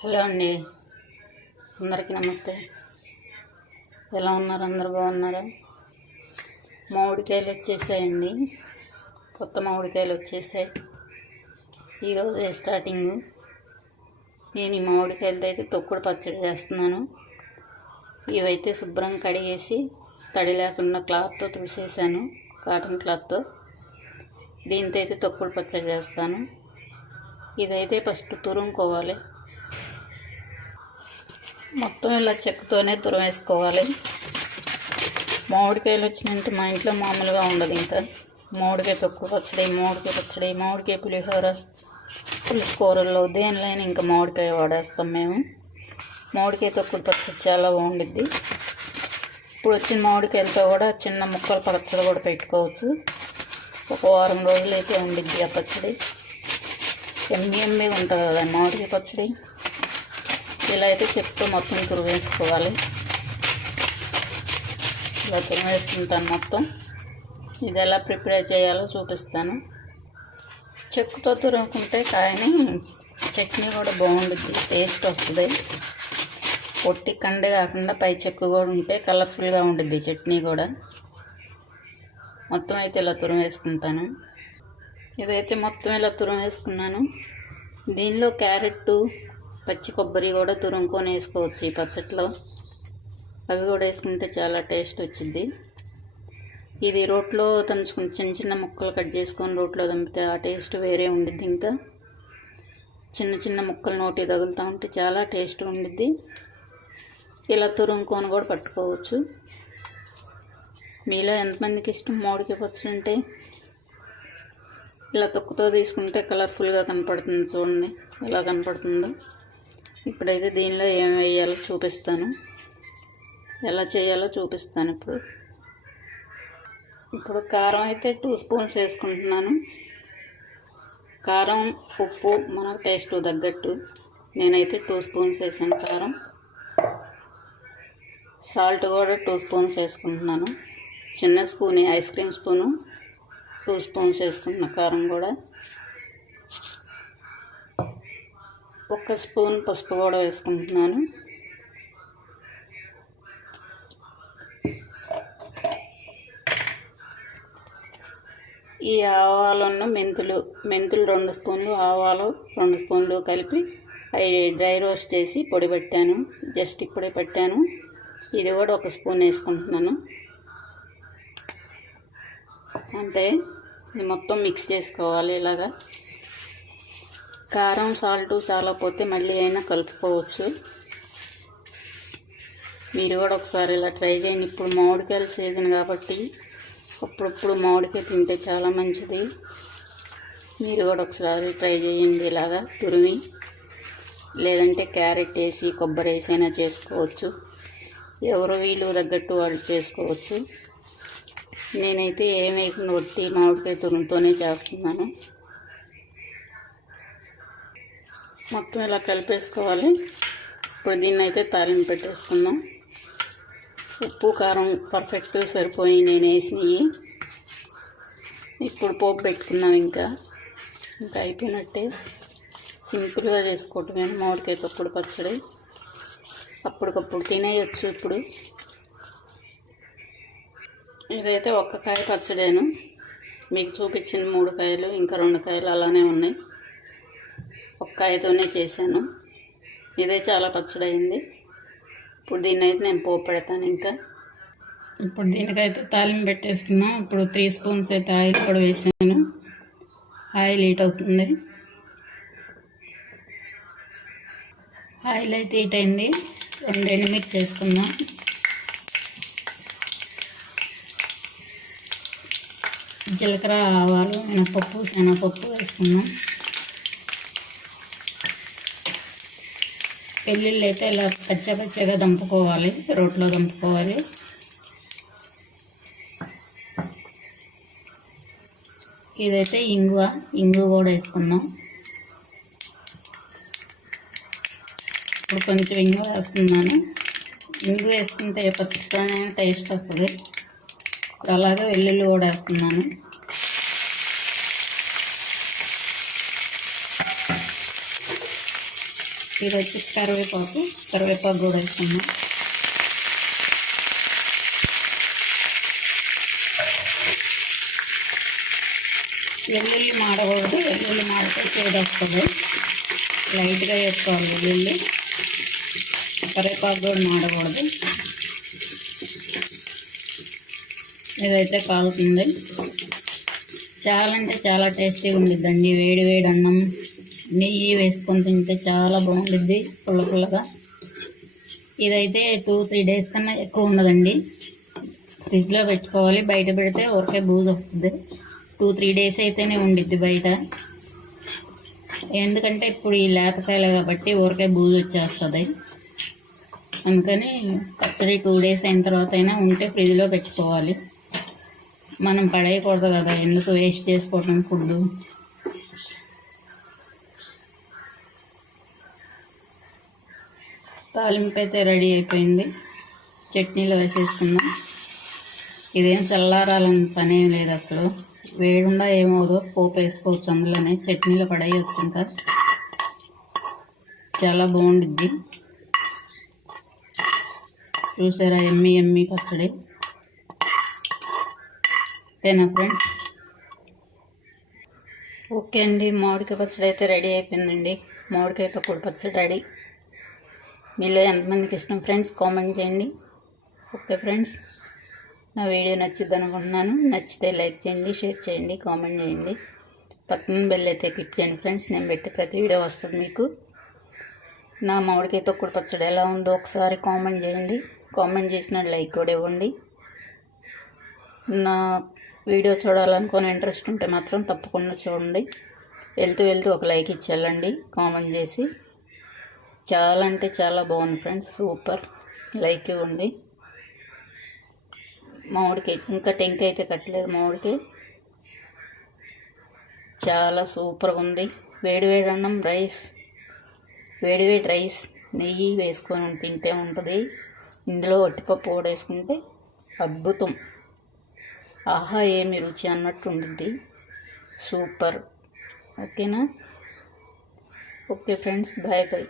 Hello అండి. అందరికీ నమస్తే. ఎలా ఉన్నారు? అందరు బాగున్నారా? మామిడికాయలు వచ్చేసాయండి. కొత్త మామిడికాయలు వచ్చేసాయి. ఈరోజు స్టార్టింగ్. నేను ఈ మామిడికాయలతో అయితే తొక్కుడు పచ్చడి చేస్తున్నాను. ఇవైతే శుభ్రం కడిగేసి తడి లేకుండా క్లాత్తో తుడిసేసాను కాటన్ క్లాత్తో. దీంతో అయితే తొక్కుడు పచ్చడి చేస్తాను. ఇదైతే ఫస్ట్ తురుముకోవాలి. మొత్తం ఇలా చెక్కతోనే తురవేసుకోవాలి మామిడికాయలు వచ్చినంటే మా ఇంట్లో మామూలుగా ఉండదు ఇంకా మామిడికాయ తొక్కు పచ్చడి మామిడికాయ పచ్చడి మామిడికాయ పులిహోర పులుసు కూరల్లో దేనిలో ఇంకా మామిడికాయ వాడేస్తాం మేము. మామిడికాయ తొక్కుడు పచ్చడి చాలా బాగుండిద్ది. ఇప్పుడు వచ్చిన మామిడికాయలతో కూడా చిన్న ముక్కలు పచ్చడి కూడా పెట్టుకోవచ్చు. ఒక వారం రోజులు అయితే ఉండిద్ది ఆ పచ్చడి. ఎమ్మి ఉంటుంది కదా మామిడికాయ పచ్చడి. ఇలా అయితే చెప్తూ మొత్తం తురివేసుకోవాలి. ఇలా తురివేసుకుంటాను మొత్తం. ఇది ఎలా ప్రిపేర్ చేయాలో చూపిస్తాను. చెక్కుతో తురుముకుంటే కాయని చట్నీ కూడా బాగుంటుంది టేస్ట్ వస్తుంది. పొట్టి కండే కాకుండా పై చెక్కు కూడా ఉంటే కలర్ఫుల్గా ఉంటుంది చట్నీ కూడా. మొత్తం అయితే ఇలా తురిమేసుకుంటాను. ఇదైతే మొత్తం ఇలా తురిమేసుకున్నాను. దీనిలో క్యారెట్ పచ్చి కొబ్బరి కూడా తురుముకొని వేసుకోవచ్చు ఈ పచ్చట్లో. అవి కూడా వేసుకుంటే చాలా టేస్ట్ వచ్చింది. ఇది రోట్లో తంచుకుని చిన్న చిన్న ముక్కలు కట్ చేసుకొని రోట్లో తంపితే ఆ టేస్ట్ వేరే ఉండిద్ది ఇంకా. చిన్న చిన్న ముక్కలు నోటి తగులుతూ ఉంటే చాలా టేస్ట్ ఉండిద్ది. ఇలా తురుముకొని కూడా పట్టుకోవచ్చు. మీలో ఎంతమందికి ఇష్టం మోడికి పచ్చడి అంటే? ఇలా తొక్కుతో తీసుకుంటే కలర్ఫుల్గా కనపడుతుంది చూడండి. ఎలా కనపడుతుందో. ఇప్పుడైతే దీనిలో ఏం వేయాలో చూపిస్తాను. ఎలా చేయాలో చూపిస్తాను ఇప్పుడు. ఇప్పుడు కారం అయితే టూ స్పూన్స్ వేసుకుంటున్నాను. కారం ఉప్పు మన టేస్ట్ తగ్గట్టు. నేనైతే టూ స్పూన్స్ వేసాను కారం. సాల్ట్ కూడా టూ స్పూన్స్ వేసుకుంటున్నాను. చిన్న spoon ice cream spoon. Two spoons వేసుకుంటున్నా కారం కూడా. ఒక్క స్పూన్ పసుపు కూడా వేసుకుంటున్నాను. ఈ ఆవాలను మెంతులు మెంతులు రెండు స్పూన్లు ఆవాలు రెండు స్పూన్లు కలిపి అవి డ్రై రోస్ట్ చేసి పొడి పెట్టాను. జస్ట్ ఇప్పుడే పెట్టాను. ఇది కూడా ఒక స్పూన్ వేసుకుంటున్నాను. అంటే ఇది మొత్తం మిక్స్ చేసుకోవాలి ఇలాగా. కారం సాల్ట్ చాలా పోతే మళ్ళీ అయినా కలుపుకోవచ్చు. మీరు కూడా ఒకసారి ఇలా ట్రై చేయండి. ఇప్పుడు మామిడికాయల సీజన్ కాబట్టి అప్పుడప్పుడు మామిడికాయ తింటే చాలా మంచిది. మీరు కూడా ఒకసారి ట్రై చేయండి ఇలాగా తురిమి. లేదంటే క్యారెట్ వేసి కొబ్బరి వేసి అయినా చేసుకోవచ్చు. ఎవరు వీలు తగ్గట్టు వాళ్ళు చేసుకోవచ్చు. నేనైతే ఏమి వట్టి మామిడికాయ తురుముతోనే చేస్తున్నాను. మొత్తం ఇలా కలిపేసుకోవాలి. ఇప్పుడు దీన్ని అయితే తాలింపు పెట్టేసుకుందాం. ఉప్పు కారం పర్ఫెక్ట్ సరిపోయి నేను వేసినవి. ఇప్పుడు పోపు పెట్టుకున్నాం ఇంకా. ఇంకా అయిపోయినట్టే. సింపుల్గా చేసుకోవటమే మామిడికాయ తప్పుడు పచ్చడి. అప్పటికప్పుడు తినేయచ్చు ఇప్పుడు. ఇదైతే ఒక్క కాయ పచ్చడేను. మీకు చూపించిన మూడు కాయలు ఇంకా రెండు కాయలు అలానే ఉన్నాయి. కాయతోనే చేశాను. ఇదే చాలా పచ్చడి అయింది ఇప్పుడు దీన్ని అయితే నేను పోపు పెడతాను ఇంకా. ఇప్పుడు దీనికైతే తాలింపు పెట్టేసుకున్నాం ఇప్పుడు త్రీ స్పూన్స్ అయితే ఆయిల్ కూడా వేసాను. ఆయిల్ హీట్ అవుతుంది. ఆయిల్ అయితే హీట్ అయింది. రెండు ఎండుమిర్చి చేసుకుందాం జీలకర్ర ఆవాలు మినపప్పు శనగపప్పు వేసుకుందాం. వెల్లుల్లి అయితే ఇలా పచ్చ పచ్చగా దంపుకోవాలి రోట్లో దంపుకోవాలి. ఇదైతే ఇంగువ ఇంగువ కూడా వేసుకుందాం. ఇప్పుడు కొంచెం ఇంగువ వేస్తున్నాను. ఇంగువ వేసుకుంటే పచ్చడితోనే టేస్ట్ వస్తుంది. అలాగే వెల్లుల్లి కూడా వేస్తున్నాను. ఇది వచ్చి కరివేపాకు కరివేపాకు కూడా వేస్తాము వెల్లుల్లి మాడకూడదు వెల్లుల్లి మాడితే చేదొస్తుంది. లైట్గా వేసుకోవాలి వెల్లుల్లి. కరివేపాకు కూడా మాడకూడదు. ఇదైతే కాలుతుంది. చాలా అంటే చాలా టేస్టీగా ఉండిద్దండి. వేడి వేడి అన్నం. నెయ్యి వేసుకొని తింటే చాలా బాగుంటుంది పుల్ల పుల్లగా. ఇదైతే టూ త్రీ డేస్ కన్నా ఎక్కువ ఉండదండి ఫ్రిడ్జ్లో పెట్టుకోవాలి బయట పెడితే ఊరికే బూజు వస్తుంది. టూ త్రీ డేస్ అయితేనే ఉండిద్ది బయట. ఎందుకంటే ఇప్పుడు ఈ లేపకాయలు కాబట్టి ఊరికే బూజు వచ్చేస్తుంది. అందుకని పచ్చడి టూ డేస్ అయిన తర్వాత అయినా ఉంటే ఫ్రిడ్జ్లో పెట్టుకోవాలి. మనం పడేయకూడదు కదా ఎందుకు వేస్ట్ చేసుకోవటం ఫుడ్ తాలింపు అయితే రెడీ అయిపోయింది. చట్నీలో వేసేసుకుందాం. ఇదేం చల్లారాలని పని ఏం లేదు అసలు. వేడుండా ఏమవుదో పోపు వేసుకోవచ్చు అందులోనే. చట్నీలో పడేయచ్చు ఇంకా చాలా బాగుండిద్ది. చూసారా ఎమ్మి ఎమ్మి పచ్చడి. ఓకేనా ఫ్రెండ్స్? ఓకే అండి. మామిడికాయ పచ్చడి అయితే రెడీ అయిపోయిందండి. మామిడికాయ తక్కువ పచ్చడి రెడీ. మీలో ఎంతమందికి ఇష్టం ఫ్రెండ్స్ కామెంట్ చేయండి. ఓకే ఫ్రెండ్స్ నా వీడియో నచ్చింది అనుకుంటున్నాను. నచ్చితే లైక్ చేయండి షేర్ చేయండి కామెంట్ చేయండి. పక్కన బెల్ అయితే క్లిక్ చేయండి ఫ్రెండ్స్ నేను పెట్టే ప్రతి వీడియో వస్తుంది మీకు. నా మామిడికాయ తొక్కుడు పచ్చడి ఎలా ఉందో ఒకసారి కామెంట్ చేయండి. కామెంట్ చేసిన లైక్ కూడా ఇవ్వండి. నా వీడియో చూడాలనుకుని ఇంట్రెస్ట్ ఉంటే మాత్రం తప్పకుండా చూడండి. వెళ్తూ వెళ్తూ ఒక లైక్ ఇచ్చి వెళ్ళండి కామెంట్ చేసి. చాలా అంటే చాలా బాగుంది ఫ్రెండ్స్. సూపర్. లైక్ ఇవ్వండి. మామిడికాయ ఇంకా టెంక్ అయితే కట్టలేదు మామిడికాయ. చాలా సూపర్గా ఉంది. వేడి వేడి అన్నం రైస్. వేడి వేడి రైస్. నెయ్యి వేసుకొని తింటే ఉంటుంది. ఇందులో వట్టిపప్పు కూడా వేసుకుంటే అద్భుతం. ఆహా ఏమి రుచి అన్నట్టు ఉంటుంది సూపర్. ఓకేనా? Okay friends bye bye.